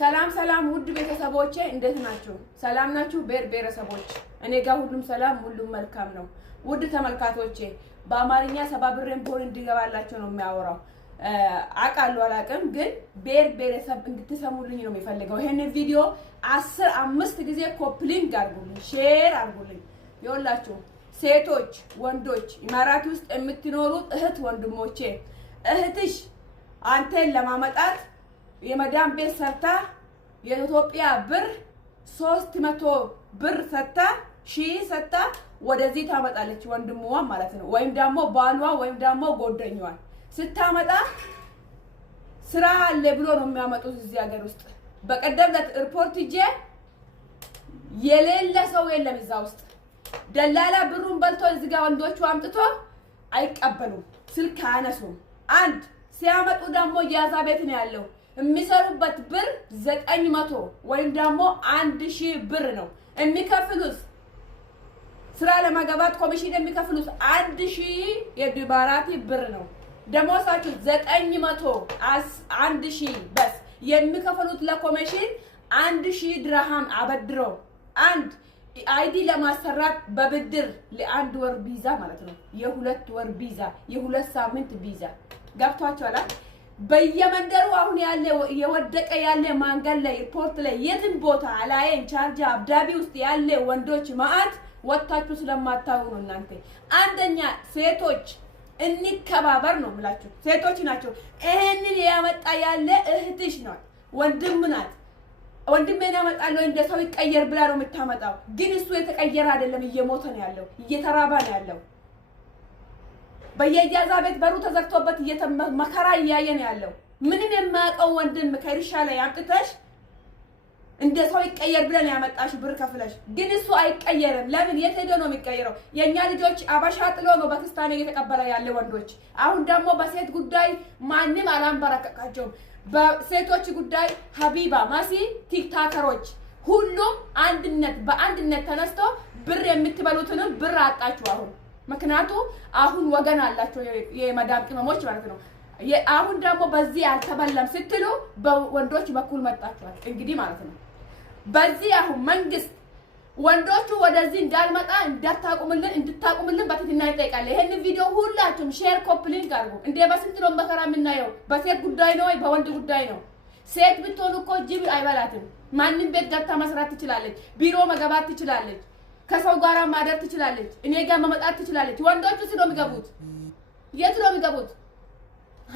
ሰላም ውድ ቤተሰቦቼ እንዴት ናችሁ? ሰላም ናችሁ? ቤተሰቦች እኔ ጋር ሁሉም ሰላም ሁሉም መልካም ነው። ውድ ተመልካቾቼ በአማርኛ ሰባብሬን ቢሆን እንዲገባላችሁ ነው የሚያወራው። አቃለሁ አላቅም ግን ቤተሰብ እንድትሰሙልኝ ነው የሚፈልገው። ይሄን ቪዲዮ 5 ጊዜ ኮፕሊንግ አድርጉልኝ፣ ሼር አድርጉልኝ። ይኸውላችሁ ሴቶች ወንዶች ኢማራት ውስጥ የምትኖሩ እህት ወንድሞቼ እህትሽ አንተን ለማመጣት የመዳም ቤት ሰርታ የኢትዮጵያ ብር 300 ብር ሰጣ ሰጣ ወደዚህ ታመጣለች ወንድሟ ማለት ነው። ወይም ደግሞ ባሏ ወይም ደግሞ ጎደኛዋ ስታመጣ ስራ አለ ብሎ ነው የሚያመጡት እዚህ ሀገር ውስጥ። በቀደም ሪፖርት ሂጄ የሌለ ሰው የለም እዛ ውስጥ። ደላላ ብሩን በልቶ እዚህ ጋር ወንዶቹ አምጥቶ አይቀበሉም፣ ስልክ አያነሱም። አንድ ሲያመጡ ደግሞ ያዛ ቤት ነው ያለው የሚሰሩበት ብር 900 ወይም ደግሞ 1000 ብር ነው የሚከፍሉት። ስራ ለማገባት ኮሚሽን የሚከፍሉት 1000 የዱባራቲ ብር ነው። ደሞሳችሁ 900 1000 በስ የሚከፍሉት ለኮሚሽን 1000 ድርሃም አበድሮ አንድ አይዲ ለማሰራት በብድር ለአንድ ወር ቪዛ ማለት ነው። የ2 ወር ቪዛ የ2 ሳምንት ቪዛ ገብቷችኋል? በየመንደሩ አሁን ያለ የወደቀ ያለ ማንገል ላይ ሪፖርት ላይ የትም ቦታ አላየን ቻርጃ አብዳቢ ውስጥ ያለ ወንዶች ማአት ወጣችሁ ስለማታው ነው እናንተ። አንደኛ ሴቶች እንከባበር ነው የምላችሁ። ሴቶች ናቸው ይሄንን ያመጣ ያለ እህትሽ ነው ወንድም ናት። ወንድሜን ያመጣለው እንደ ሰው ይቀየር ብላ ነው የምታመጣው። ግን እሱ የተቀየረ አይደለም፣ እየሞተ ነው ያለው፣ እየተራባ ነው ያለው። በየጃዛ ቤት በሩ ተዘግቶበት መከራ እያየ ነው ያለው። ምንም የማያውቀው ወንድም ከርሻ ላይ አምጥተሽ እንደ ሰው ይቀየር ብለን ያመጣሽ ብር ከፍለሽ፣ ግን እሱ አይቀየርም። ለምን? የት ሄዶ ነው የሚቀየረው? የኛ ልጆች አባሻ ጥሎ ነው ፓኪስታን እየተቀበለ ያለ ወንዶች። አሁን ደግሞ በሴት ጉዳይ ማንም አላንበረከካቸውም። በሴቶች ጉዳይ ሀቢባ ማሲ ቲክታከሮች ሁሉም በአንድነት ተነስቶ ብር የምትበሉትንም ብር አጣችሁ አሁን። ምክንያቱ አሁን ወገን አላቸው የመዳም ቅመሞች ማለት ነው። አሁን ደግሞ በዚህ አልተበላም ስትሉ በወንዶች በኩል መጣችኋል እንግዲህ ማለት ነው። በዚህ አሁን መንግስት ወንዶቹ ወደዚህ እንዳልመጣ እንድታቁምልን በትህትና ይጠይቃል። ይሄን ቪዲዮ ሁላችሁም ሼር ኮፕሊንግ አድርጉ። እንዴ በስንት ነው መከራ የምናየው? በሴት ጉዳይ ነው ወይ በወንድ ጉዳይ ነው? ሴት ብትሆን እኮ ጅብ አይበላትም። ማንም ቤት ገብታ መስራት ትችላለች፣ ቢሮ መገባት ትችላለች፣ ከሰው ጋር ማደር ትችላለች፣ እኔ ጋር መመጣት ትችላለች። ወንዶቹ ሲዶ የሚገቡት የት ነው የሚገቡት?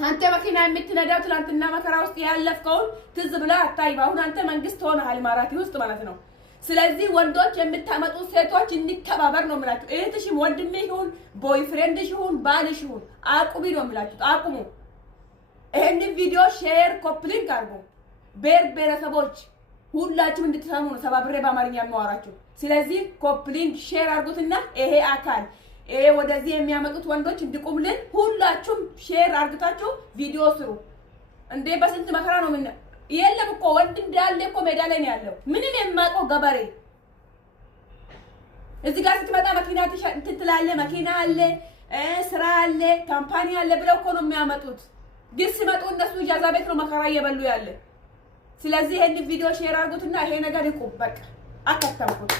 አንተ መኪና የምትነዳው ትላንትና መከራ ውስጥ ያለፍከውን ትዝ ብላ አታይም። አሁን አንተ መንግስት ሆነሃል ኢማራቲ ውስጥ ማለት ነው። ስለዚህ ወንዶች የምታመጡ ሴቶች እንከባበር ነው የምላችሁ። እህትሽም ወንድምሽ ይሁን ቦይፍሬንድሽ ይሁን ባልሽ ይሁን አቁሚ ነው የምላችሁ። አቁሙ። ይሄንን ቪዲዮ ሼር ኮፕሊንግ አድርጉ። ቤተሰቦች ሁላችሁም እንድትሰሙ ነው ሰባብሬ በአማርኛ የማወራችሁ። ስለዚህ ኮፕሊንግ ሼር አድርጉትና ይሄ አካል ወደዚህ የሚያመጡት ወንዶች እንዲቁምልን ሁላችሁም ሼር አድርጋችሁ ቪዲዮ ስሩ። እንዴ በስንት መከራ ነው ምን የለም እኮ ወንድ እንዳለ እኮ ሜዳ ላይ ነው ያለው። ምንም የማውቀው ገበሬ እዚህ ጋር ስትመጣ መኪና ትትላለ፣ መኪና አለ፣ ስራ አለ፣ ካምፓኒ አለ ብለው እኮ ነው የሚያመጡት። ግን ሲመጡ እነሱ ኢጃዛ ቤት ነው መከራ እየበሉ ያለ። ስለዚህ ይሄን ቪዲዮ ሼር አድርጉትና ይሄ ነገር ይቁም። በቃ አከተምኩት።